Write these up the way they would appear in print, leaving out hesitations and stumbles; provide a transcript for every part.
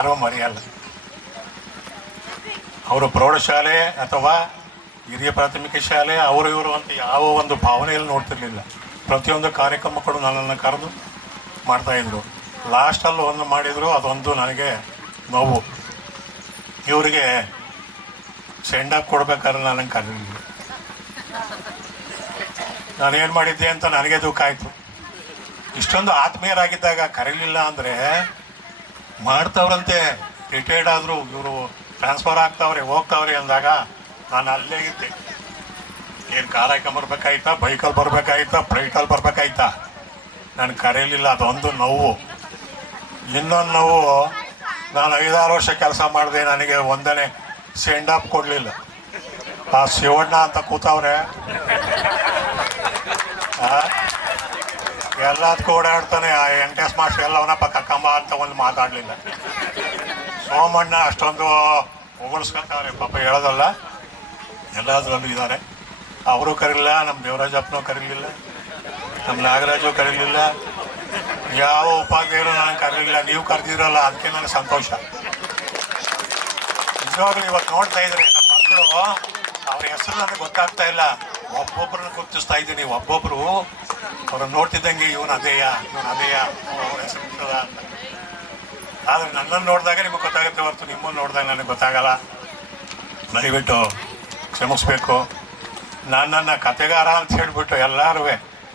ಯಾರೋ ಮರೆಯಲ್ಲ. ಅವರು ಪ್ರೌಢಶಾಲೆ ಅಥವಾ ಹಿರಿಯ ಪ್ರಾಥಮಿಕ ಶಾಲೆ ಅವರು ಇವರು ಅಂತ ಯಾವ ಒಂದು ಭಾವನೆಯಲ್ಲಿ ನೋಡ್ತಿರ್ಲಿಲ್ಲ. ಪ್ರತಿಯೊಂದು ಕಾರ್ಯಕ್ರಮಗಳು ನನ್ನನ್ನು ಕರೆದು ಮಾಡ್ತಾಯಿದ್ರು. ಲಾಸ್ಟಲ್ಲಿ ಒಂದು ಮಾಡಿದರು, ಅದೊಂದು ನನಗೆ ನೋವು. ಇವರಿಗೆ ಸೆಂಡ್ ಆಫ್ ಕೊಡ್ಬೇಕಾದ್ರೆ ನನಗೆ ಕರೀಲಿಲ್ಲ. ನಾನೇನು ಮಾಡಿದ್ದೆ ಅಂತ ನನಗೆ ದುಃಖ ಆಯಿತು. ಇಷ್ಟೊಂದು ಆತ್ಮೀಯರಾಗಿದ್ದಾಗ ಕರೀಲಿಲ್ಲ ಅಂದರೆ ಮಾಡ್ತವ್ರಂತೆ. ರಿಟೈರ್ಡ್ ಆದರೂ ಇವರು ಟ್ರಾನ್ಸ್ಫರ್ ಆಗ್ತಾವ್ರೆ ಹೋಗ್ತಾವ್ರೆ ಅಂದಾಗ ನಾನು ಅಲ್ಲೇ ಇದ್ದೆ. ಏನು ಕಾರ್ ಹಾಕೊಂಬರ್ಬೇಕಾಯ್ತಾ, ಬೈಕಲ್ಲಿ ಬರ್ಬೇಕಾಯ್ತಾ, ಫ್ಲೈಟಲ್ಲಿ ಬರ್ಬೇಕಾಯ್ತಾ, ನಾನು ಕರೀಲಿಲ್ಲ. ಅದೊಂದು ನೋವು. ಇನ್ನೊಂದು ನೋವು, ನಾನು 5-6 ವರ್ಷ ಕೆಲಸ ಮಾಡಿದೆ, ನನಗೆ ಒಂದನೇ ಸೆಂಡ್ ಆಫ್ ಕೊಡಲಿಲ್ಲ. ಆ ಶಿವಣ್ಣ ಅಂತ ಕೂತವ್ರೆ, ಎಲ್ಲದಕ್ಕೂ ಓಡಾಡ್ತಾನೆ. ಆ ವೆಂಕಟೇಶ್ ಮಾಸ್ಟರ್ ಎಲ್ಲವನ್ನಪ್ಪ ಕಕ್ಕಂಬ ಅಂತ ಒಂದು ಮಾತಾಡಲಿಲ್ಲ. ಸೋಮಣ್ಣ ಅಷ್ಟೊಂದು ಹೊಗಳಿಸ್ಕೊತಾವ್ರೆ, ಪಾಪ ಹೇಳೋದಲ್ಲ, ಎಲ್ಲದರಲ್ಲೂ ಇದ್ದಾರೆ. ಅವರು ಕರೀಲಿಲ್ಲ, ನಮ್ಮ ದೇವರಾಜಪ್ಪನೂ ಕರೀಲಿಲ್ಲ, ನಮ್ಮ ನಾಗರಾಜು ಕರೀಲಿಲ್ಲ, ಯಾವ ಉಪಾಧ್ಯಾಯರು ನನಗೆ ಕರೀಲಿಲ್ಲ. ನೀವು ಕರೆದಿರಲ್ಲ, ಅದಕ್ಕೆ ನನಗೆ ಸಂತೋಷ. ನಿಜವಾಗ್ಲೂ ಇವತ್ತು ನೋಡ್ತಾ ಇದ್ರೆ ನಮ್ಮ ಮಕ್ಕಳು ಅವ್ರ ಹೆಸರು ನನಗೆ ಗೊತ್ತಾಗ್ತಾ ಇಲ್ಲ. ಒಬ್ಬೊಬ್ಬರನ್ನ ಗುರುತಿಸ್ತಾ ಇದ್ದೀನಿ. ಒಬ್ಬೊಬ್ಬರು ಅವ್ರನ್ನ ನೋಡ್ತಿದ್ದಂಗೆ ಇವನು ಅದೇಯ ಅವ್ರ ಹೆಸರು ಇರ್ತದ ಅಂತ. ಆದರೆ ನನ್ನನ್ನು ನೋಡಿದಾಗ ನಿಮಗೆ ಗೊತ್ತಾಗುತ್ತೆ ಹೊರತು ನಿಮ್ಮನ್ನು ನೋಡಿದಾಗ ನನಗೆ ಗೊತ್ತಾಗಲ್ಲ. ದಯವಿಟ್ಟು ಕ್ಷಮಿಸ್ಬೇಕು. ನನ್ನನ್ನು ಕತೆಗಾರ ಅಂತ ಹೇಳಿಬಿಟ್ಟು ಎಲ್ಲರೂ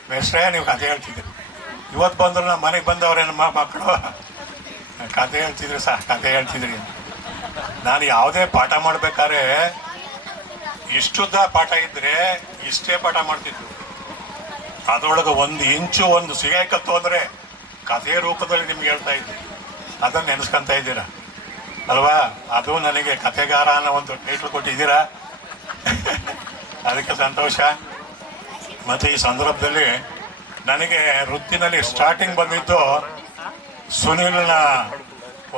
ಮೇಷ್ಟ್ರೇ ನೀವು ಕತೆ ಹೇಳ್ತಿದ್ದೀರಿ. ಇವತ್ತು ಬಂದರು ನಮ್ಮ ಮನೆಗೆ ಬಂದವ್ರೆ ನಮ್ಮ ಮಕ್ಕಳು, ಕತೆ ಹೇಳ್ತಿದ್ರಿ ಕತೆ ಹೇಳ್ತಿದ್ರಿ. ನಾನು ಯಾವುದೇ ಪಾಠ ಮಾಡ್ಬೇಕಾದ್ರೆ ಇಷ್ಟುದ್ದ ಪಾಠ ಇದ್ದರೆ ಇಷ್ಟೇ ಪಾಠ ಮಾಡ್ತಿದ್ರು. ಅದರೊಳಗೆ 1 ಇಂಚು ಒಂದು ಸಿಗಾಯ್ಕತ್ತು ಅಂದರೆ ಕಥೆ ರೂಪದಲ್ಲಿ ನಿಮ್ಗೆ ಹೇಳ್ತಾ ಇದ್ದೆ. ಅದನ್ನು ನೆನೆಸ್ಕೊತಾ ಇದ್ದೀರಾ ಅಲ್ವಾ? ಅದು ನನಗೆ ಕತೆಗಾರ ಅನ್ನೋ ಒಂದು ಟೈಟ್ಲ್ ಕೊಟ್ಟಿದ್ದೀರಾ, ಅದಕ್ಕೆ ಸಂತೋಷ. ಮತ್ತು ಈ ಸಂದರ್ಭದಲ್ಲಿ ನನಗೆ ವೃತ್ತಿನಲ್ಲಿ ಸ್ಟಾರ್ಟಿಂಗ್ ಬಂದಿದ್ದು ಸುನಿಲ್ನ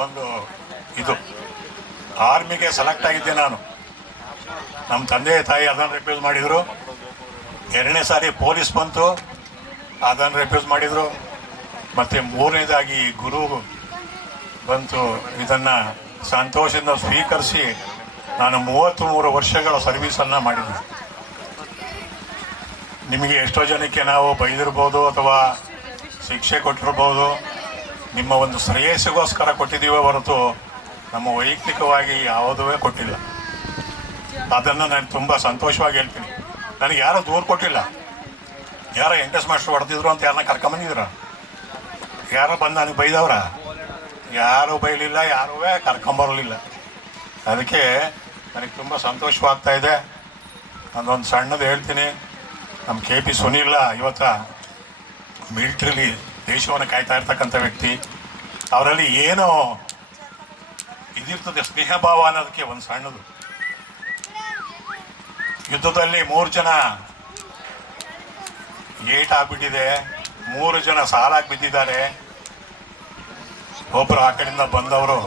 ಒಂದು ಇದು ಆರ್ಮಿಗೆ ಸೆಲೆಕ್ಟ್ ಆಗಿದ್ದೆ ನಾನು. ನಮ್ಮ ತಂದೆ ತಾಯಿ ಅದನ್ನು ರಿಫ್ಯೂಸ್ ಮಾಡಿದರು. 2ನೇ ಸಾರಿ ಪೊಲೀಸ್ ಬಂತು, ಅದನ್ನು ರಿಫ್ಯೂಸ್ ಮಾಡಿದರು. ಮತ್ತು 3ನೇದಾಗಿ ಗುರು ಬಂತು. ಇದನ್ನು ಸಂತೋಷದಿಂದ ಸ್ವೀಕರಿಸಿ ನಾನು 33 ವರ್ಷಗಳ ಸರ್ವೀಸನ್ನು ಮಾಡಿದ್ದೆ. ನಿಮಗೆ ಎಷ್ಟೋ ಜನಕ್ಕೆ ನಾವು ಬೈದಿರ್ಬೋದು ಅಥವಾ ಶಿಕ್ಷೆ ಕೊಟ್ಟಿರ್ಬೋದು. ನಿಮ್ಮ ಒಂದು ಶ್ರೇಯಸ್ಸಿಗೋಸ್ಕರ ಕೊಟ್ಟಿದ್ದೀವೇ ಹೊರತು ನಮ್ಮ ವೈಯಕ್ತಿಕವಾಗಿ ಯಾವುದೂ ಕೊಟ್ಟಿಲ್ಲ. ಅದನ್ನು ನಾನು ತುಂಬ ಸಂತೋಷವಾಗಿ ಹೇಳ್ತೀನಿ. ನನಗೆ ಯಾರೂ ದೂರು ಕೊಟ್ಟಿಲ್ಲ. ಯಾರೋ ವೆಂಕಟೇಶ್ ಮಾಸ್ಟರ್ ಹೊಡೆದಿದ್ರು ಅಂತ ಯಾರನ್ನ ಕರ್ಕೊಂಬಂದಿದ್ರ? ಯಾರೋ ಬಂದು ನನಗೆ ಬೈದವ್ರ? ಯಾರೂ ಬೈಲಿಲ್ಲ, ಯಾರೂ ಕರ್ಕೊಂಬರಲಿಲ್ಲ. ಅದಕ್ಕೆ ನನಗೆ ತುಂಬ ಸಂತೋಷವಾಗ್ತಾ ಇದೆ. ನಾನೊಂದು ಸಣ್ಣದು ಹೇಳ್ತೀನಿ. ನಮ್ಮ KP ಸುನಿಲ್ಲ ಇವತ್ತು ಮಿಲಿಟ್ರಿಲಿ ದೇಶವನ್ನು ಕಾಯ್ತಾ ಇರ್ತಕ್ಕಂಥ ವ್ಯಕ್ತಿ. ಅವರಲ್ಲಿ ಏನೋ ಇದಿರ್ತದೆ, ಸ್ನೇಹ ಭಾವ ಅನ್ನೋದಕ್ಕೆ ಒಂದು ಸಣ್ಣದು. ಯುದ್ಧದಲ್ಲಿ 3 ಜನ ಏಟಾಗ್ಬಿಟ್ಟಿದೆ, 3 ಜನ ಸಾಲಾಗಿ ಬಿದ್ದಿದ್ದಾರೆ. ಒಬ್ಬರು ಆ ಕಡೆಯಿಂದ ಬಂದವರು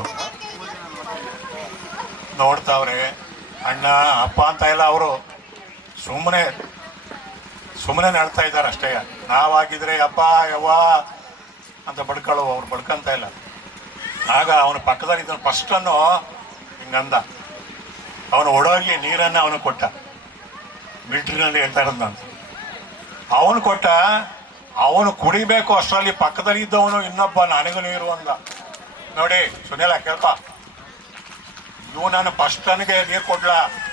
ನೋಡ್ತಾವ್ರೆ, ಅಣ್ಣ ಅಪ್ಪ ಅಂತ ಇಲ್ಲ, ಅವರು ಸುಮ್ಮನೆ ನಡ್ತಾ ಇದ್ದಾರೆ ಅಷ್ಟೇ. ನಾವಾಗಿದ್ರೆ ಅಪ್ಪ ಯವ್ವ ಅಂತ ಬಡ್ಕೊಳ್ಳೋ, ಅವ್ರು ಬಡ್ಕೊಂತ ಇಲ್ಲ. ಆಗ ಅವನ ಪಕ್ಕದಲ್ಲಿ ಇದ್ದ ಫಸ್ಟನ್ನು ಹಿಂಗಂದ, ಅವನು ಒಡೋಗಿ ನೀರನ್ನು ಅವನು ಕೊಟ್ಟ. ಮಿಲಿಟ್ರಿನಲ್ಲಿ ಹೇಳ್ತಾ ಇರೋದು ನಾನು. ಅವನು ಕೊಟ್ಟ, ಅವನು ಕುಡಿಬೇಕು ಅಷ್ಟರಲ್ಲಿ ಪಕ್ಕದಲ್ಲಿ ಇದ್ದವನು ಇನ್ನೊಬ್ಬ ನನಗೂ ನೀರು ಅಂದ. ನೋಡಿ ಸುನಿಲ ಕೇಳ್ಪ, ಇವು ನಾನು ಫಸ್ಟನಿಗೆ ನೀರು ಕೊಡ್ಲ,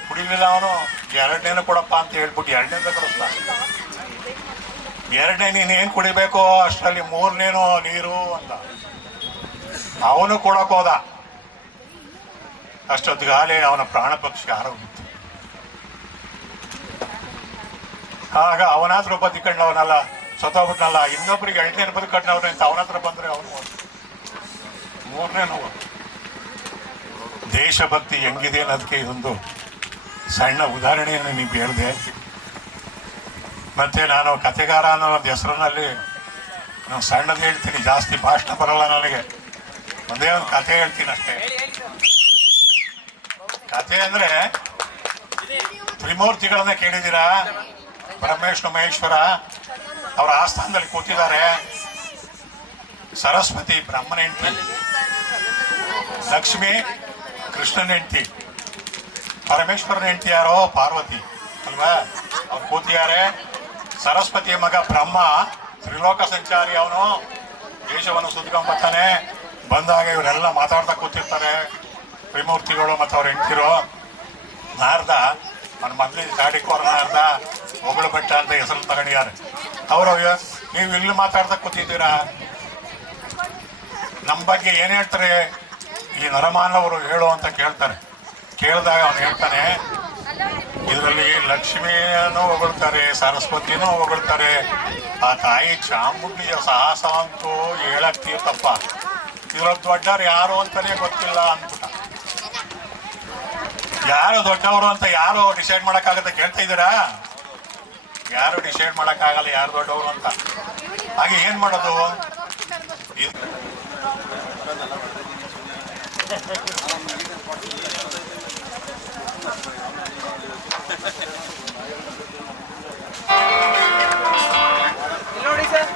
ಕುಡಿಲಿಲ್ಲ ಅವನು. 2ನೇನು ಕೊಡಪ್ಪ ಅಂತ ಹೇಳ್ಬಿಟ್ಟು 2ನೇದ ಕೊಡಿಸ್ತ. 2ನೇ ನೀನೇನು ಕುಡಿಬೇಕು ಅಷ್ಟರಲ್ಲಿ 3ನೇನು ನೀರು ಅಂದ. ಅವನು ಕೊಡೋಕೆ ಹೋದ. ಅಷ್ಟೊತ್ತಿಗಾಲೇ ಅವನ ಪ್ರಾಣ ಪಕ್ಷಿ ಆರೋಗಿತ್ತು. ಆಗ ಅವನಾದ್ರೂ ಬದುಕಂಡವನಲ್ಲ, ಸತ್ತೋಗ್ಬಿಟ್ನಲ್ಲ. ಇನ್ನೊಬ್ಬರಿಗೆ 2ನೇ ಬದುಕಂಡವನು ಅಂತ ಅವನ ಹತ್ರ ಬಂದರೆ ಅವನು 3ನೇ ನೋವು. ದೇಶಭಕ್ತಿ ಹೆಂಗಿದೆ ಅನ್ನೋದಕ್ಕೆ ಇದೊಂದು ಸಣ್ಣ ಉದಾಹರಣೆಯನ್ನು ನೀವು ಹೇಳಿದೆ. ಮತ್ತು ನಾನು ಕತೆಗಾರ ಅನ್ನೋ ಒಂದು ಹೆಸರಿನಲ್ಲಿ ನಾನು ಸಣ್ಣದು ಹೇಳ್ತೀನಿ, ಜಾಸ್ತಿ ಭಾಷಣ ಬರಲ್ಲ ನನಗೆ. ಒಂದೇ ಒಂದು ಕತೆ ಹೇಳ್ತೀನಿ ಅಷ್ಟೇ. ಕತೆ ಅಂದರೆ ತ್ರಿಮೂರ್ತಿಗಳನ್ನ ಕೇಳಿದ್ದೀರಾ? ಬ್ರಹ್ಮೇಶ್ವರ ಮಹೇಶ್ವರ ಅವರ ಆಸ್ಥಾನದಲ್ಲಿ ಕೂತಿದ್ದಾರೆ. ಸರಸ್ವತಿ ಬ್ರಹ್ಮನ ಹೆಂಡತಿ, ಲಕ್ಷ್ಮಿ ಕೃಷ್ಣನ ಹೆಂಡತಿ, ಪರಮೇಶ್ವರನ ಹೆಂಡತಿ ಯಾರೋ ಪಾರ್ವತಿ ಅಲ್ವಾ? ಅವ್ರು ಕೂತಿದ್ದಾರೆ. ಸರಸ್ವತಿಯ ಮಗ ಬ್ರಹ್ಮ ತ್ರಿಲೋಕ ಸಂಚಾರಿ, ಅವನು ದೇಶವನ್ನು ಸುತ್ಕೊಂಡ್ಬರ್ತಾನೆ. ಬಂದಾಗ ಇವರೆಲ್ಲ ಮಾತಾಡ್ತಾ ಕೂತಿರ್ತಾರೆ, ತ್ರಿಮೂರ್ತಿಗಳು ಮತ್ತು ಅವ್ರ ಹೆಂಡತಿರು. ನಾರ್ದ ನನ್ನ ಮೊದಲೇ ಗಾಡಿಕೋರ ನಾರ್ದ ಹೊಗಳು ಬೆಟ್ಟ ಅಂತ ಹೆಸರು ತಗೊಂಡಿದ್ದಾರೆ. ಅವರು ನೀವು ಇಲ್ಲಿ ಮಾತಾಡ್ತಾ ಕೂತಿದ್ದೀರಾ, ನಮ್ಮ ಬಗ್ಗೆ ಏನು ಹೇಳ್ತಾರೆ ಈ ನರಮಾನವರು ಹೇಳು ಅಂತ ಕೇಳ್ತಾರೆ. ಕೇಳಿದಾಗ ಅವನು ಹೇಳ್ತಾನೆ, ಇದರಲ್ಲಿ ಲಕ್ಷ್ಮಿಯನ್ನು ಹೊಗಳ್ತಾರೆ, ಸರಸ್ವತಿನೂ ಹೊಗಳ್ತಾರೆ, ಆ ತಾಯಿ ಚಾಮುಂಡಿಯ ಸಾಹಸ ಅಂತೂ ಹೇಳಕ್ತೀರ್ತಪ್ಪ, ಇದ್ರಲ್ಲಿ ದೊಡ್ಡವ್ರು ಯಾರು ಅಂತಾನೆ ಗೊತ್ತಿಲ್ಲ ಅಂದ್ಬಿಟ್ಟ. ಯಾರು ದೊಡ್ಡವರು ಅಂತ ಯಾರು ಡಿಸೈಡ್ ಮಾಡೋಕ್ಕಾಗತ್ತೆ ಕೇಳ್ತಾ ಇದ್ದೀರಾ? ಯಾರು ಡಿಸೈಡ್ ಮಾಡೋಕ್ಕಾಗಲ್ಲ ಯಾರು ದೊಡ್ಡವರು ಅಂತ. ಹಾಗೆ ಏನ್ ಮಾಡೋದು? ನೋಡಿ ಸರ್,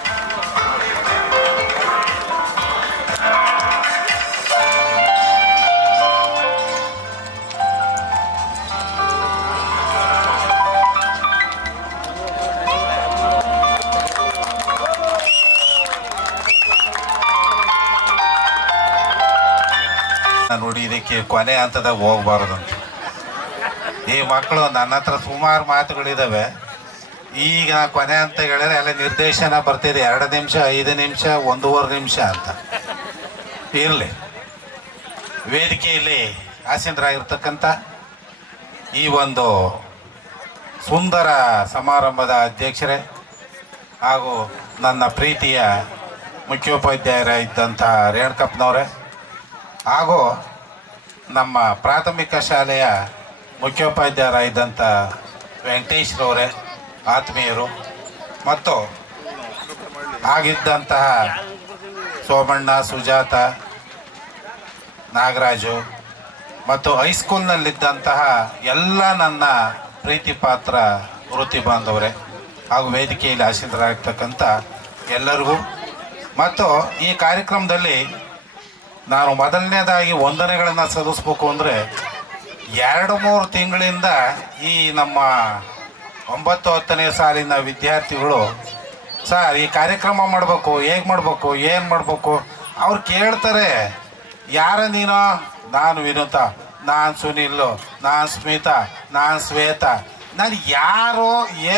ನೋಡಿ ಇದಕ್ಕೆ ಕೊನೆ ಹಂತದಾಗ ಹೋಗ್ಬಾರ್ದಂತ. ಈ ಮಕ್ಕಳು ನನ್ನ ಹತ್ರ ಸುಮಾರು ಮಾತುಗಳಿದ್ದಾವೆ. ಈಗ ಕೊನೆ ಅಂತ ಹೇಳಿದ್ರೆ ಎಲ್ಲ ನಿರ್ದೇಶನ ಬರ್ತಿದೆ, 2 ನಿಮಿಷ 5 ನಿಮಿಷ 1.5 ನಿಮಿಷ ಅಂತ. ಇರಲಿ, ವೇದಿಕೆಯಲ್ಲಿ ಆಸೀನರಾಗಿರ್ತಕ್ಕಂಥ ಈ ಒಂದು ಸುಂದರ ಸಮಾರಂಭದ ಅಧ್ಯಕ್ಷರೇ ಹಾಗೂ ನನ್ನ ಪ್ರೀತಿಯ ಮುಖ್ಯೋಪಾಧ್ಯಾಯರಾಗಿದ್ದಂತಹ ರೇಣುಕಪ್ಪನವರೇ ಹಾಗೂ ನಮ್ಮ ಪ್ರಾಥಮಿಕ ಶಾಲೆಯ ಮುಖ್ಯೋಪಾಧ್ಯಾಯರಾಗಿದ್ದಂಥ ವೆಂಕಟೇಶ್ರವರೇ ಆತ್ಮೀಯರು, ಮತ್ತು ಆಗಿದ್ದಂತಹ ಸೋಮಣ್ಣ, ಸುಜಾತ, ನಾಗರಾಜು ಮತ್ತು ಹೈಸ್ಕೂಲ್ನಲ್ಲಿದ್ದಂತಹ ಎಲ್ಲ ನನ್ನ ಪ್ರೀತಿ ಪಾತ್ರ ವೃತ್ತಿ ಬಾಂಧವರೇ ಹಾಗೂ ವೇದಿಕೆಯಲ್ಲಿ ಆಸೀನರಾಗಿರ್ತಕ್ಕಂಥ ಎಲ್ಲರಿಗೂ, ಮತ್ತು ಈ ಕಾರ್ಯಕ್ರಮದಲ್ಲಿ ನಾನು ಮೊದಲನೇದಾಗಿ ವಂದನೆಗಳನ್ನು ಸಲ್ಲಿಸ್ಬೇಕು ಅಂದರೆ 2-3 ತಿಂಗಳಿಂದ ಈ ನಮ್ಮ 9-10ನೇ ಸಾಲಿನ ವಿದ್ಯಾರ್ಥಿಗಳು ಸರ್ ಈ ಕಾರ್ಯಕ್ರಮ ಮಾಡಬೇಕು, ಹೇಗೆ ಮಾಡಬೇಕು, ಏನು ಮಾಡಬೇಕು ಅವ್ರು ಕೇಳ್ತಾರೆ. ಯಾರ ನೀನು? ನಾನು ವಿನುತ, ನಾನು ಸುನಿಲ್, ನಾನು ಸ್ಮಿತಾ, ನಾನು ಶ್ವೇತಾ. ನಾನು ಯಾರು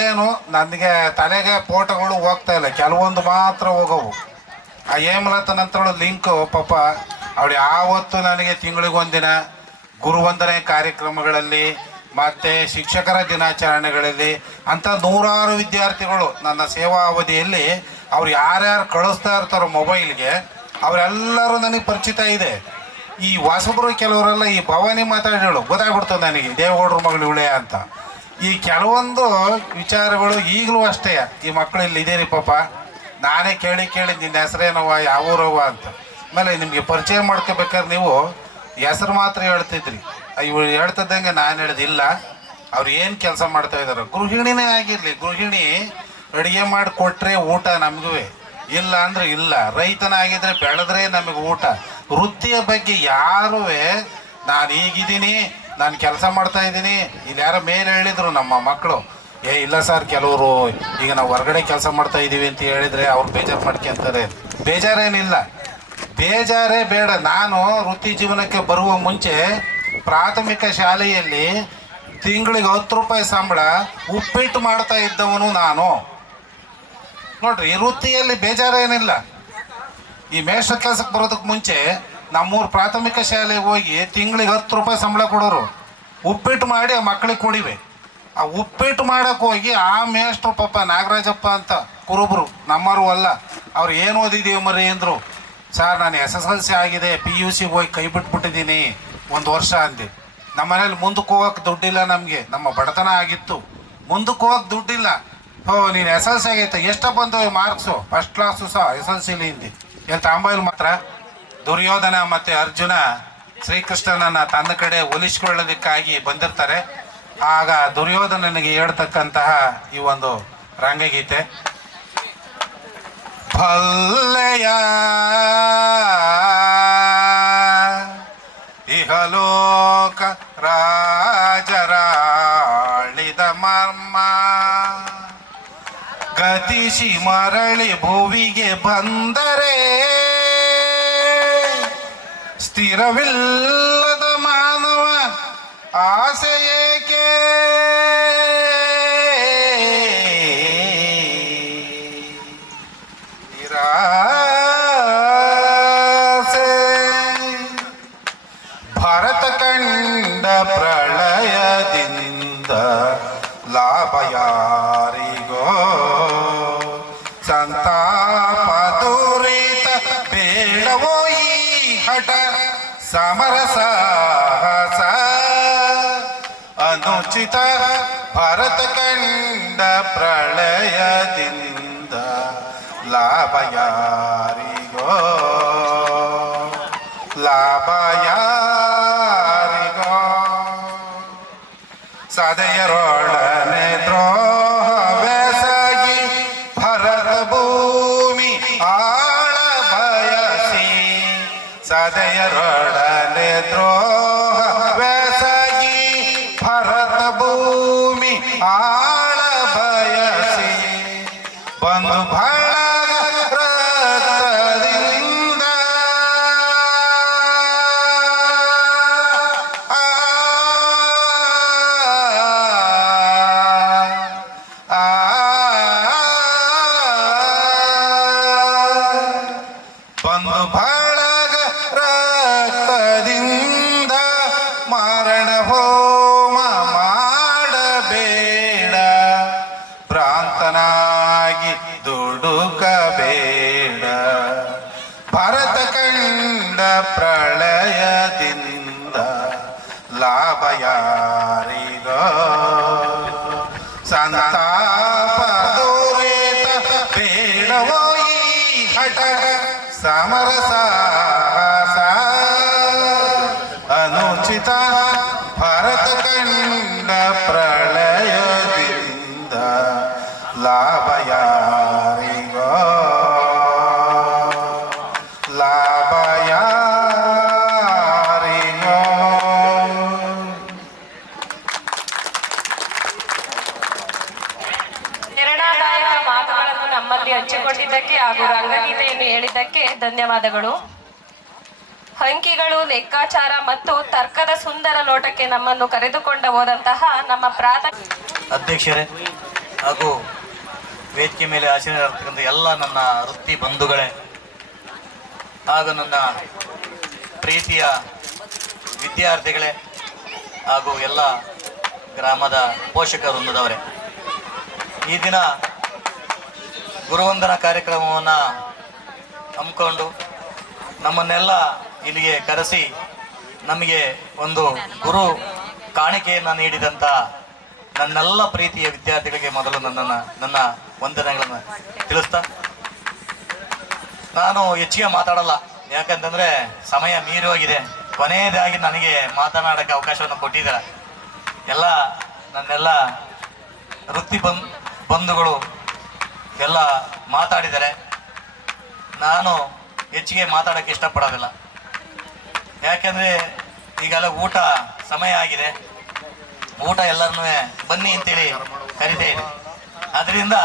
ಏನು ನನಗೆ ತಲೆಗೆ ಫೋಟೋಗಳು ಹೋಗ್ತಾ ಇಲ್ಲ, ಕೆಲವೊಂದು ಮಾತ್ರ ಹೋಗೋವು. ಆ ಹೇಮಲತ ನಂತರ ಲಿಂಕು ಪಾಪ ಅವಳು ಯಾವತ್ತು ನನಗೆ ತಿಂಗಳಿಗೊಂದಿನ ಗುರುವಂದನೆ ಕಾರ್ಯಕ್ರಮಗಳಲ್ಲಿ ಮತ್ತು ಶಿಕ್ಷಕರ ದಿನಾಚರಣೆಗಳಲ್ಲಿ ಅಂಥ 100 ವಿದ್ಯಾರ್ಥಿಗಳು ನನ್ನ ಸೇವಾ ಅವಧಿಯಲ್ಲಿ ಅವ್ರು ಯಾರ್ಯಾರು ಕಳಿಸ್ತಾ ಇರ್ತಾರೋ ಮೊಬೈಲ್ಗೆ ಅವರೆಲ್ಲರೂ ನನಗೆ ಪರಿಚಿತ ಇದೆ. ಈ ಹೊಸಬರು ಕೆಲವರೆಲ್ಲ ಈ ಭವಾನಿ ಮಾತಾಡೋಳು ಗೊತ್ತಾಗ್ಬಿಡ್ತದೆ ನನಗೆ, ದೇವೇಗೌಡರ ಮಗಳು ಇವಳೆ ಅಂತ. ಈ ಕೆಲವೊಂದು ವಿಚಾರಗಳು ಈಗಲೂ ಅಷ್ಟೇ. ಈ ಮಕ್ಕಳು ಇಲ್ಲಿ ಇದ್ದೀರಿ ಪಾಪ, ನಾನೇ ಕೇಳಿ ನಿನ್ನ ಹೆಸರೇನವ, ಯಾವ ಊರವ ಅಂತ. ಆಮೇಲೆ ನಿಮಗೆ ಪರಿಚಯ ಮಾಡ್ಕೋಬೇಕಾದ್ರೆ ನೀವು ಹೆಸರು ಮಾತ್ರ ಹೇಳ್ತಿದ್ರಿ, ಇವ್ರು ಹೇಳ್ತಿದ್ದಂಗೆ ನಾನು ಹೇಳೋದಿಲ್ಲ. ಅವ್ರು ಏನು ಕೆಲಸ ಮಾಡ್ತಾ ಇದ್ದಾರೆ, ಗೃಹಿಣಿನೇ ಆಗಿರಲಿ, ಗೃಹಿಣಿ ಅಡುಗೆ ಮಾಡಿ ಕೊಟ್ಟರೆ ಊಟ ನಮಗೂ, ಇಲ್ಲ ಅಂದರೆ ಇಲ್ಲ. ರೈತನಾಗಿದ್ದರೆ ಬೆಳೆದ್ರೆ ನಮಗೆ ಊಟ. ವೃತ್ತಿಯ ಬಗ್ಗೆ ಯಾರೂ ನಾನು ಈಗಿದ್ದೀನಿ, ನಾನು ಕೆಲಸ ಮಾಡ್ತಾ ಇದ್ದೀನಿ, ಇಲ್ಲಿ ಯಾರೋ ಮೇಲೆ ಹೇಳಿದರು ನಮ್ಮ ಮಕ್ಕಳು, ಇಲ್ಲ ಸರ್ ಕೆಲವರು ಈಗ ನಾವು ಹೊರಗಡೆ ಕೆಲಸ ಮಾಡ್ತಾ ಇದ್ದೀವಿ ಅಂತ ಹೇಳಿದರೆ ಅವ್ರು ಬೇಜಾರು ಮಾಡ್ಕೊಂತಾರೆ. ಬೇಜಾರೇನಿಲ್ಲ, ಬೇಜಾರೇ ಬೇಡ. ನಾನು ವೃತ್ತಿ ಜೀವನಕ್ಕೆ ಬರುವ ಮುಂಚೆ ಪ್ರಾಥಮಿಕ ಶಾಲೆಯಲ್ಲಿ ತಿಂಗಳಿಗೆ 10 ರೂಪಾಯಿ ಸಂಬಳ ಉಪ್ಪಿಟ್ಟು ಮಾಡ್ತಾ ಇದ್ದವನು ನಾನು. ನೋಡ್ರಿ, ಈ ವೃತ್ತಿಯಲ್ಲಿ ಬೇಜಾರೇನಿಲ್ಲ. ಈ ಮೇಷ್ಟ್ರ ಕೆಲಸಕ್ಕೆ ಬರೋದಕ್ಕೆ ಮುಂಚೆ ನಮ್ಮೂರು ಪ್ರಾಥಮಿಕ ಶಾಲೆಗೆ ಹೋಗಿ ತಿಂಗಳಿಗೆ 10 ರೂಪಾಯಿ ಸಂಬಳ ಕೊಡೋರು, ಉಪ್ಪಿಟ್ಟು ಮಾಡಿ ಆ ಮಕ್ಕಳಿಗೆ ಕೊಡಿವೆ. ಆ ಉಪ್ಪಿಟ್ಟು ಮಾಡೋಕ್ಕೆ ಹೋಗಿ ಆ ಮೇಷ್ಟ್ರು ಪಾಪ ನಾಗರಾಜಪ್ಪ ಅಂತ ಕುರುಬರು, ನಮ್ಮರು ಅಲ್ಲ, ಅವ್ರು ಏನು ಓದಿದ್ದೀವಿ ಮರಿ ಅಂದರು. ಸರ್ ನಾನು SSLC ಆಗಿದೆ, PUC ಹೋಗಿ ಕೈ ಬಿಟ್ಬಿಟ್ಟಿದ್ದೀನಿ 1 ವರ್ಷ ಅಂದೆ. ನಮ್ಮ ಮನೇಲಿ ಮುಂದಕ್ಕೆ ಹೋಗೋಕೆ ದುಡ್ಡಿಲ್ಲ, ನಮಗೆ ನಮ್ಮ ಬಡತನ ಆಗಿತ್ತು, ಮುಂದಕ್ಕೆ ಹೋಗೋಕೆ ದುಡ್ಡಿಲ್ಲ. ನೀನು SSLC ಆಗೈತೆ, ಎಷ್ಟ ಬಂದು ಮಾರ್ಕ್ಸು? ಫಸ್ಟ್ ಕ್ಲಾಸು ಸಹ SSLCಲಿ ಹಿಂದೆ ಎಲ್ಲಿ ತಾಂಬೈಲ್ ಮಾತ್ರ. ದುರ್ಯೋಧನ ಮತ್ತು ಅರ್ಜುನ ಶ್ರೀಕೃಷ್ಣನನ್ನು ತನ್ನ ಕಡೆ ಒಲಿಸ್ಕೊಳ್ಳೋದಕ್ಕಾಗಿ ಬಂದಿರ್ತಾರೆ. ಆಗ ದುರ್ಯೋಧನನಿಗೆ ಹೇಳ್ತಕ್ಕಂತಹ ಈ ಒಂದು ರಂಗಗೀತೆ, ಭಲ್ಲೆಯ ಇಹಲೋಕ ರಾಜರಾಳಿದ ಮರ್ಮ ಗತಿಸಿ ಮರಳಿ ಭುವಿಗೆ ಬಂದರೆ ಸ್ಥಿರವಿಲ್ಲದ ಮಾನವ ಆಸೆ ಏಕೆ ನಿರಾಸೆ ಭಾರತ ಕಂಡ ಪ್ರಳಯದಿಂದ ಲಾಭ ಯಾರಿಗೋ ಸಂತಾಪ ದುರಿತ ಬೇಡವೋ ಈ ಹಠ ಸಮರ ಸಾಹಸ ಅನುಚಿತ ಭಾರತ ಕಂಡ ಪ್ರಳಯದಿಂದ ಲಾಭ ಯಾರಿಗೋ ಲಾಭ ಯಾರಿಗೋ ಸದೆಯರೊಡನೆ ದ್ರೋಹವೆಸಗಿ ಭರತ ಭೂಮಿ ಆಳ ಬಯಸಿ ಸದೆಯರೊಡನೆ ದ್ರೋಹವೆಸಗಿ ಭರತ ಭೂಮಿ ಆಳ ಬಯಸಿ ಬಂದು ಬಳಗ ರಕ್ತದಿಂದ ಬಂದು ಬಳಗ ರಕ್ತದಿಂದ ಮಾರಣ ಹೋಮ ಮಾಡಬೇಡ ಭ್ರಾಂತನಾಗಿ ದುಡುಕಬೇಡ ಭಾರತ ಕಂಡ ಪ್ರಳಯದಿಂದ ಲಾಭ ಯಾರಿಗೋ ಸಂತಾಪ ದುರಿತ ಬೇಡವೋ ಈ ಹಠ ಸಮರ ಸಾಹಸ ಅನುಚಿತ ಭಾರತ ಕಂಡ ಪ್ರಳಯದಿಂದ ಲಾಭ ಯಾರಿಗೋ ಲಾಭ ಯಾರಿಗೋ ಪ್ರೇರಣಾದಾಯಕ ಮಾತುಗಳನ್ನು ನಮ್ಮಲ್ಲಿ ಹಂಚಿಕೊಂಡಿದ್ದಕ್ಕೆ ಹಾಗೂ ರಂಗಗೀತೆಯನ್ನು ಹೇಳಿದ್ದಕ್ಕೆ ಧನ್ಯವಾದಗಳು. ಅಂಕಿಗಳು, ಲೆಕ್ಕಾಚಾರ ಮತ್ತು ತರ್ಕದ ಸುಂದರ ನೋಟಕ್ಕೆ ನಮ್ಮನ್ನು ಕರೆದುಕೊಂಡು ಹೋದಂತಹ ನಮ್ಮ ಅಧ್ಯಕ್ಷರೇ ಹಾಗೂ ವೇದಿಕೆ ಮೇಲೆ ಆಶೀರ್ವಾದ ಎಲ್ಲ ನನ್ನ ವೃತ್ತಿ ಬಂಧುಗಳೇ ಹಾಗೂ ನನ್ನ ಪ್ರೀತಿಯ ವಿದ್ಯಾರ್ಥಿಗಳೇ ಹಾಗೂ ಎಲ್ಲ ಗ್ರಾಮದ ಪೋಷಕ ವೃಂದದವರೇ, ಈ ದಿನ ಗುರುವಂದನಾ ಕಾರ್ಯಕ್ರಮವನ್ನು ಹಮ್ಮಿಕೊಂಡು ನಮ್ಮನ್ನೆಲ್ಲ ಇಲ್ಲಿಗೆ ಕರೆಸಿ ನಮಗೆ ಒಂದು ಗುರು ಕಾಣಿಕೆಯನ್ನು ನೀಡಿದಂಥ ನನ್ನೆಲ್ಲ ಪ್ರೀತಿಯ ವಿದ್ಯಾರ್ಥಿಗಳಿಗೆ ಮೊದಲು ನನ್ನ ವಂದನೆಗಳನ್ನು ತಿಳಿಸ್ತಾ, ನಾನು ಹೆಚ್ಚಿಗೆ ಮಾತಾಡಲ್ಲ, ಯಾಕಂತಂದರೆ ಸಮಯ ಮೀರಿ ಹೋಗಿದೆ. ಕೊನೆಯದಾಗಿ ನನಗೆ ಮಾತನಾಡೋಕ್ಕೆ ಅವಕಾಶವನ್ನು ಕೊಟ್ಟಿದ್ದಾರೆ. ನನ್ನೆಲ್ಲ ವೃತ್ತಿ ಬಂಧುಗಳು ಎಲ್ಲ ಮಾತಾಡಿದ್ದಾರೆ. ನಾನು ಹೆಚ್ಚಿಗೆ ಮಾತಾಡೋಕ್ಕೆ ಇಷ್ಟಪಡೋದಿಲ್ಲ, ಯಾಕೆಂದರೆ ಈಗೆಲ್ಲ ಊಟ ಸಮಯ ಆಗಿದೆ. ಊಟ ಎಲ್ಲರನ್ನೂ ಬನ್ನಿ ಅಂತೇಳಿ ಕರಿತಾ ಇದೆ. ಅದರಿಂದ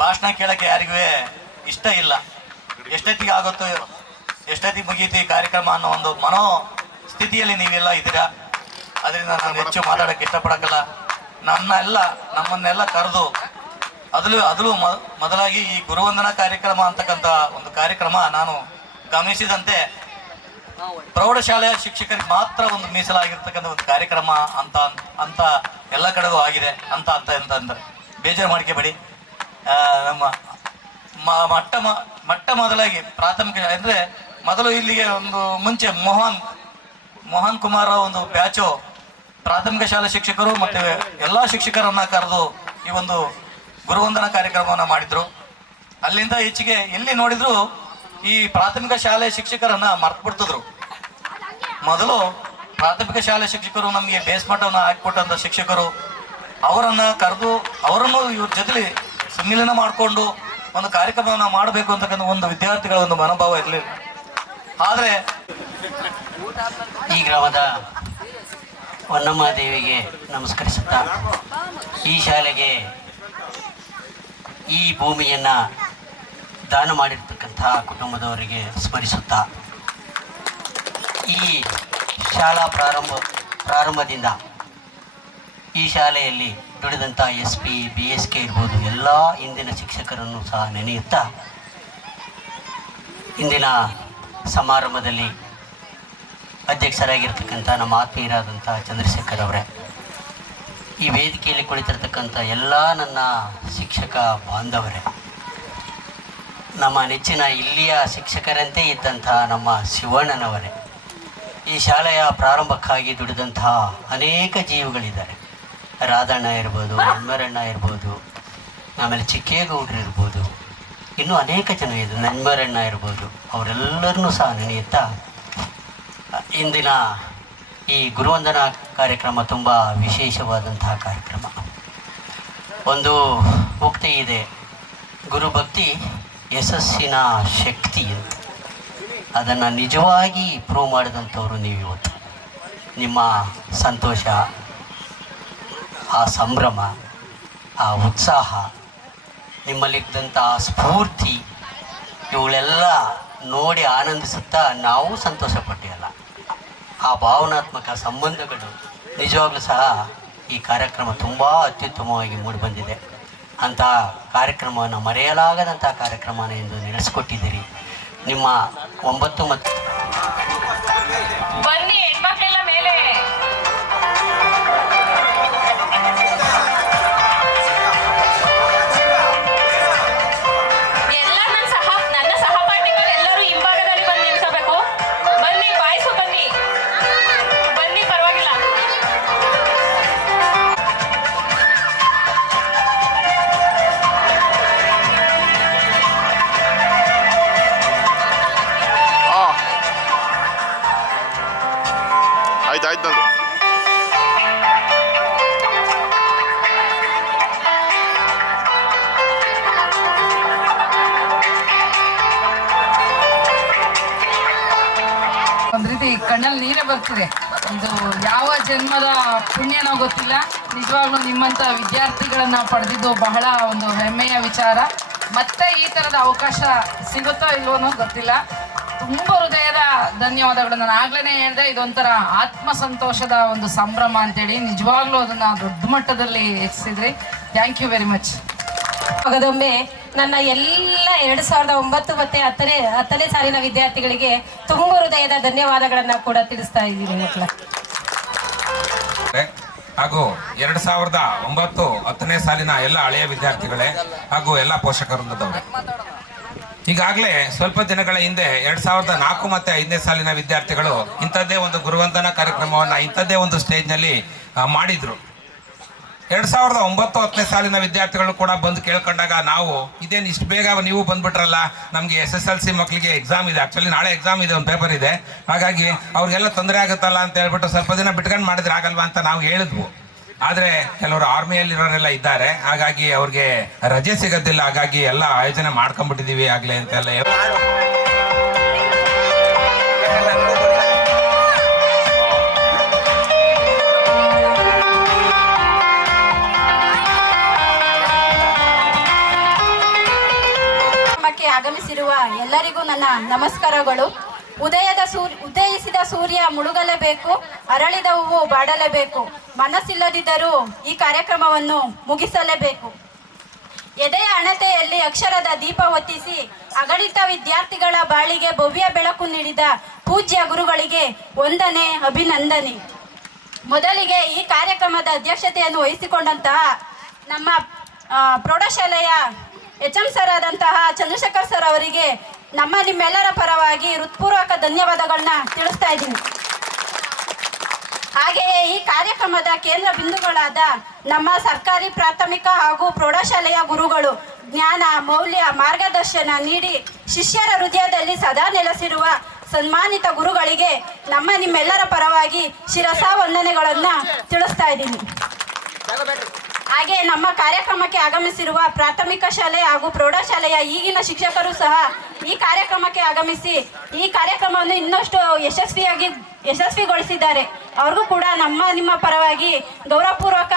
ಭಾಷಣ ಕೇಳೋಕ್ಕೆ ಯಾರಿಗೂ ಇಷ್ಟ ಇಲ್ಲ. ಎಷ್ಟೊತ್ತಿಗೆ ಆಗುತ್ತೋ, ಎಷ್ಟೊತ್ತಿಗೆ ಮುಗೀತು ಈ ಕಾರ್ಯಕ್ರಮ ಅನ್ನೋ ಒಂದು ಮನೋಸ್ಥಿತಿಯಲ್ಲಿ ನೀವೆಲ್ಲ ಇದ್ದೀರಾ. ಅದರಿಂದ ನಾನು ಹೆಚ್ಚು ಮಾತಾಡೋಕ್ಕೆ ಇಷ್ಟಪಡೋಕ್ಕಲ್ಲ. ನಮ್ಮನ್ನೆಲ್ಲ ಕರೆದು ಅದಲು ಮೊದಲಾಗಿ ಈ ಗುರುವಂದನಾ ಕಾರ್ಯಕ್ರಮ ಅಂತಕ್ಕಂಥ ಒಂದು ಕಾರ್ಯಕ್ರಮ ನಾನು ಗಮನಿಸಿದಂತೆ ಪ್ರೌಢಶಾಲೆಯ ಶಿಕ್ಷಕರಿಗೆ ಮಾತ್ರ ಒಂದು ಮೀಸಲಾಗಿರ್ತಕ್ಕಂಥ ಒಂದು ಕಾರ್ಯಕ್ರಮ ಅಂತ ಎಲ್ಲ ಕಡೆಗೂ ಆಗಿದೆ ಅಂತಂದ್ರೆ ಬೇಜಾರು ಮಾಡ್ಕೋಬೇಡಿ. ನಮ್ಮ ಮೊಟ್ಟ ಮೊದಲಾಗಿ ಪ್ರಾಥಮಿಕ ಅಂದರೆ ಮೊದಲು ಇಲ್ಲಿಗೆ ಒಂದು ಮುಂಚೆ ಮೋಹನ್ ಕುಮಾರ್ ಒಂದು ಬ್ಯಾಚು ಪ್ರಾಥಮಿಕ ಶಾಲೆ ಶಿಕ್ಷಕರು ಮತ್ತು ಎಲ್ಲ ಶಿಕ್ಷಕರನ್ನ ಕರೆದು ಈ ಒಂದು ಗುರುವಂದನಾ ಕಾರ್ಯಕ್ರಮವನ್ನು ಮಾಡಿದ್ರು. ಅಲ್ಲಿಂದ ಹೆಚ್ಚಿಗೆ ಎಲ್ಲಿ ನೋಡಿದ್ರು ಈ ಪ್ರಾಥಮಿಕ ಶಾಲೆ ಶಿಕ್ಷಕರನ್ನ ಮರ್ತು ಬಿಡ್ತಿದ್ರು. ಮೊದಲು ಪ್ರಾಥಮಿಕ ಶಾಲೆ ಶಿಕ್ಷಕರು ನಮಗೆ ಬೇಸ್ಮಟ್ಟವನ್ನು ಹಾಕಿಕೊಟ್ಟಂಥ ಶಿಕ್ಷಕರು, ಅವರನ್ನು ಕರೆದು ಅವರನ್ನು ಇವ್ರ ಜೊತೆಲಿ ಸಮ್ಮಿಲನ ಮಾಡಿಕೊಂಡು ಒಂದು ಕಾರ್ಯಕ್ರಮವನ್ನು ಮಾಡಬೇಕು ಅಂತಕ್ಕಂಥ ಒಂದು ವಿದ್ಯಾರ್ಥಿಗಳ ಒಂದು ಮನೋಭಾವ ಇರಲಿಲ್ಲ. ಆದರೆ ಈ ಗ್ರಾಮದ ಹೊನ್ನಮ್ಮ ದೇವಿಗೆ ನಮಸ್ಕರಿಸುತ್ತಾ, ಈ ಶಾಲೆಗೆ ಈ ಭೂಮಿಯನ್ನು ದಾನ ಮಾಡಿರ್ತಕ್ಕಂತಹ ಕುಟುಂಬದವರಿಗೆ ಸ್ಮರಿಸುತ್ತಾ, ಈ ಶಾಲಾ ಪ್ರಾರಂಭದಿಂದ ಈ ಶಾಲೆಯಲ್ಲಿ ದುಡಿದಂಥ SP BSK ಇರ್ಬೋದು ಎಲ್ಲ ಇಂದಿನ ಶಿಕ್ಷಕರನ್ನು ಸಹ ನೆನೆಯುತ್ತಾ, ಇಂದಿನ ಸಮಾರಂಭದಲ್ಲಿ ಅಧ್ಯಕ್ಷರಾಗಿರ್ತಕ್ಕಂಥ ನಮ್ಮ ಆತ್ಮೀಯರಾದಂಥ ಚಂದ್ರಶೇಖರ್ ಅವರೇ, ಈ ವೇದಿಕೆಯಲ್ಲಿ ಕುಳಿತಿರ್ತಕ್ಕಂಥ ಎಲ್ಲ ನನ್ನ ಶಿಕ್ಷಕ ಬಾಂಧವರೇ, ನಮ್ಮ ನೆಚ್ಚಿನ ಇಲ್ಲಿಯ ಶಿಕ್ಷಕರಂತೆ ಇದ್ದಂತಹ ನಮ್ಮ ಶಿವಣ್ಣನವರೇ, ಈ ಶಾಲೆಯ ಪ್ರಾರಂಭಕ್ಕಾಗಿ ದುಡಿದಂತಹ ಅನೇಕ ಜೀವಗಳಿದ್ದಾರೆ. ರಾಧಣ್ಣ ಇರ್ಬೋದು, ನನ್ಮರಣ್ಣ ಇರ್ಬೋದು, ಆಮೇಲೆ ಚಿಕ್ಕೇಗೌಡರು ಇರ್ಬೋದು, ಇನ್ನೂ ಅನೇಕ ಜನ ಇದೆ, ನನ್ಮರಣ್ಣ ಇರ್ಬೋದು, ಅವರೆಲ್ಲರನ್ನೂ ಸಹ ನೆನೆಯುತ್ತಾ, ಇಂದಿನ ಈ ಗುರುವಂದನಾ ಕಾರ್ಯಕ್ರಮ ತುಂಬ ವಿಶೇಷವಾದಂತಹ ಕಾರ್ಯಕ್ರಮ. ಒಂದು ಉಕ್ತಿ ಇದೆ, ಗುರುಭಕ್ತಿ ಯಶಸ್ಸಿನ ಶಕ್ತಿ ಅಂತ. ಅದನ್ನು ನಿಜವಾಗಿ ಪ್ರೂವ್ ಮಾಡಿದಂಥವ್ರು ನೀವು ಇವತ್ತು. ನಿಮ್ಮ ಸಂತೋಷ, ಆ ಸಂಭ್ರಮ, ಆ ಉತ್ಸಾಹ, ನಿಮ್ಮಲ್ಲಿದ್ದಂಥ ಸ್ಫೂರ್ತಿ, ಇವುಗಳೆಲ್ಲ ನೋಡಿ ಆನಂದಿಸುತ್ತಾ ನಾವು ಸಂತೋಷಪಟ್ಟಿಲ್ಲ. ಆ ಭಾವನಾತ್ಮಕ ಸಂಬಂಧಗಳು ನಿಜವಾಗ್ಲೂ ಸಹ ಈ ಕಾರ್ಯಕ್ರಮ ತುಂಬ ಅತ್ಯುತ್ತಮವಾಗಿ ಮೂಡಿಬಂದಿದೆ. ಅಂತಹ ಕಾರ್ಯಕ್ರಮವನ್ನು ಮರೆಯಲಾಗದಂಥ ಕಾರ್ಯಕ್ರಮನ ಎಂದು ನಡೆಸಿಕೊಟ್ಟಿದ್ದೀರಿ. ನಿಮ್ಮ 9 ಮತ್ತು ಬನ್ನಿ ಹೆಣ್ಮಕ್ಳೆಲ್ಲ ಮೇಲೆ. ಎಲ್ಲ ನನ್ನ ಸಹಪಾಠಿಗಳು ಎಲ್ಲರೂ ಹಿಂಭಾಗದಲ್ಲಿ ಬಂದು ನಿಲ್ಸಬೇಕು. ಬನ್ನಿ, ಬಾಯ್ಸು ಬನ್ನಿ, ಬನ್ನಿ, ಪರವಾಗಿಲ್ಲ. ಆಯ್ತು ನಂದು. ಒಂದ್ ರೀತಿ ಕಣ್ಣಲ್ಲಿ ನೀರೇ ಬರ್ತಿದೆ. ಇದು ಯಾವ ಜನ್ಮದ ಪುಣ್ಯನೋ ಗೊತ್ತಿಲ್ಲ. ನಿಜವಾಗ್ಲೂ ನಿಮ್ಮಂಥ ವಿದ್ಯಾರ್ಥಿಗಳನ್ನ ಪಡೆದಿದ್ದು ಬಹಳ ಒಂದು ಹೆಮ್ಮೆಯ ವಿಚಾರ. ಮತ್ತೆ ಈ ಥರದ ಅವಕಾಶ ಸಿಗುತ್ತೋ ಇಲ್ವೋ ಗೊತ್ತಿಲ್ಲ. ತುಂಬ ಹೃದಯದ ಧನ್ಯವಾದಗಳು. ನಾನು ಆಗ್ಲೇ ಹೇಳಿದೆ, ಇದೊಂಥರ ಆತ್ಮ ಸಂತೋಷದ ಒಂದು ಸಂಭ್ರಮ ಅಂತೇಳಿ. ನಿಜವಾಗ್ಲೂ ಅದನ್ನು ದೊಡ್ಡ ಮಟ್ಟದಲ್ಲಿ ಹೆಚ್ಚಿಸಿದ್ರಿ. Thank you very much. ಮಗದೊಮ್ಮೆ ನನ್ನ ಎಲ್ಲ 2009 ಮತ್ತೆ 10ನೇ ಸಾಲಿನ ವಿದ್ಯಾರ್ಥಿಗಳಿಗೆ ತುಂಬ ಹೃದಯದ ಧನ್ಯವಾದಗಳನ್ನ ಕೂಡ ತಿಳಿಸ್ತಾ ಇದ್ದೀನಿ ಮಕ್ಕಳ. ಹಾಗೂ 2009, 10ನೇ ಸಾಲಿನ ಎಲ್ಲ ಹಳೆಯ ವಿದ್ಯಾರ್ಥಿಗಳೇ ಹಾಗೂ ಎಲ್ಲ ಪೋಷಕವೃಂದದವರೇ, ಈಗಾಗಲೇ ಸ್ವಲ್ಪ ದಿನಗಳ ಹಿಂದೆ 2004 ಮತ್ತು 5ನೇ ಸಾಲಿನ ವಿದ್ಯಾರ್ಥಿಗಳು ಇಂಥದ್ದೇ ಒಂದು ಗುರುವಂದನಾ ಕಾರ್ಯಕ್ರಮವನ್ನು ಇಂಥದ್ದೇ ಒಂದು ಸ್ಟೇಜ್ನಲ್ಲಿ ಮಾಡಿದ್ರು. 2009, 10ನೇ ಸಾಲಿನ ವಿದ್ಯಾರ್ಥಿಗಳು ಕೂಡ ಬಂದು ಕೇಳ್ಕೊಂಡಾಗ ನಾವು ಇದೇನು ಇಷ್ಟು ಬೇಗ ನೀವು ಬಂದ್ಬಿಟ್ರಲ್ಲ, ನಮಗೆ SSLC ಮಕ್ಕಳಿಗೆ ಎಕ್ಸಾಮ್ ಇದೆ, ಆ್ಯಕ್ಚುಲಿ ನಾಳೆ ಎಕ್ಸಾಮ್ ಇದೆ, ಒಂದು ಪೇಪರ್ ಇದೆ, ಹಾಗಾಗಿ ಅವ್ರಿಗೆಲ್ಲ ತೊಂದರೆ ಆಗುತ್ತಲ್ಲ ಅಂತ ಹೇಳ್ಬಿಟ್ಟು ಸ್ವಲ್ಪ ದಿನ ಬಿಟ್ಕೊಂಡು ಮಾಡಿದ್ರೆ ಆಗಲ್ವಾ ಅಂತ ನಾವು ಹೇಳಿದ್ವು. ಆದರೆ ಕೆಲವರು ಆರ್ಮಿಯಲ್ಲಿರೋರೆಲ್ಲ ಇದ್ದಾರೆ, ಹಾಗಾಗಿ ಅವ್ರಿಗೆ ರಜೆ ಸಿಗೋದಿಲ್ಲ, ಹಾಗಾಗಿ ಎಲ್ಲ ಆಯೋಜನೆ ಮಾಡ್ಕೊಂಡ್ಬಿಟ್ಟಿದ್ದೀವಿ ಆಗಲೇ ಅಂತೆಲ್ಲ ಆಗಮಿಸಿರುವ ಎಲ್ಲರಿಗೂ ನನ್ನ ನಮಸ್ಕಾರಗಳು. ಉದಯಿಸಿದ ಸೂರ್ಯ ಮುಳುಗಲೇಬೇಕು, ಅರಳಿದ ಹೂವು ಬಾಡಲೇಬೇಕು. ಮನಸ್ಸಿಲ್ಲದಿದ್ದರೂ ಈ ಕಾರ್ಯಕ್ರಮವನ್ನು ಮುಗಿಸಲೇಬೇಕು. ಎದೆಯ ಹಣತೆಯಲ್ಲಿ ಅಕ್ಷರದ ದೀಪ ಹೊತ್ತಿಸಿ ಅಗಣಿತ ವಿದ್ಯಾರ್ಥಿಗಳ ಬಾಳಿಗೆ ಭವ್ಯ ಬೆಳಕು ನೀಡಿದ ಪೂಜ್ಯ ಗುರುಗಳಿಗೆ ವಂದನೆ, ಅಭಿನಂದನೆ. ಮೊದಲಿಗೆ ಈ ಕಾರ್ಯಕ್ರಮದ ಅಧ್ಯಕ್ಷತೆಯನ್ನು ವಹಿಸಿಕೊಂಡಂತಹ ನಮ್ಮ ಪ್ರೌಢಶಾಲೆಯ HM ಸರ್ ಆದಂತಹ ಚಂದ್ರಶೇಖರ್ ಸರ್ ಅವರಿಗೆ ನಿಮ್ಮೆಲ್ಲರ ಪರವಾಗಿ ಹೃತ್ಪೂರ್ವಕ ಧನ್ಯವಾದಗಳನ್ನ ತಿಳಿಸ್ತಾ ಇದ್ದೀನಿ. ಹಾಗೆಯೇ ಈ ಕಾರ್ಯಕ್ರಮದ ಕೇಂದ್ರ ಬಿಂದುಗಳಾದ ನಮ್ಮ ಸರ್ಕಾರಿ ಪ್ರಾಥಮಿಕ ಹಾಗೂ ಪ್ರೌಢಶಾಲೆಯ ಗುರುಗಳು ಜ್ಞಾನ, ಮೌಲ್ಯ, ಮಾರ್ಗದರ್ಶನ ನೀಡಿ ಶಿಷ್ಯರ ಹೃದಯದಲ್ಲಿ ಸದಾ ನೆಲೆಸಿರುವ ಸನ್ಮಾನಿತ ಗುರುಗಳಿಗೆ ನಿಮ್ಮೆಲ್ಲರ ಪರವಾಗಿ ಶಿರಸಾ ವಂದನೆಗಳನ್ನ ತಿಳಿಸ್ತಾ ಇದ್ದೀನಿ. ಹಾಗೆ ನಮ್ಮ ಕಾರ್ಯಕ್ರಮಕ್ಕೆ ಆಗಮಿಸಿರುವ ಪ್ರಾಥಮಿಕ ಶಾಲೆ ಹಾಗೂ ಪ್ರೌಢಶಾಲೆಯ ಈಗಿನ ಶಿಕ್ಷಕರು ಸಹ ಈ ಕಾರ್ಯಕ್ರಮಕ್ಕೆ ಆಗಮಿಸಿ ಈ ಕಾರ್ಯಕ್ರಮವನ್ನು ಇನ್ನಷ್ಟು ಯಶಸ್ವಿಗೊಳಿಸಿದ್ದಾರೆ. ಅವ್ರಿಗೂ ಕೂಡ ನಿಮ್ಮ ಪರವಾಗಿ ಗೌರವಪೂರ್ವಕ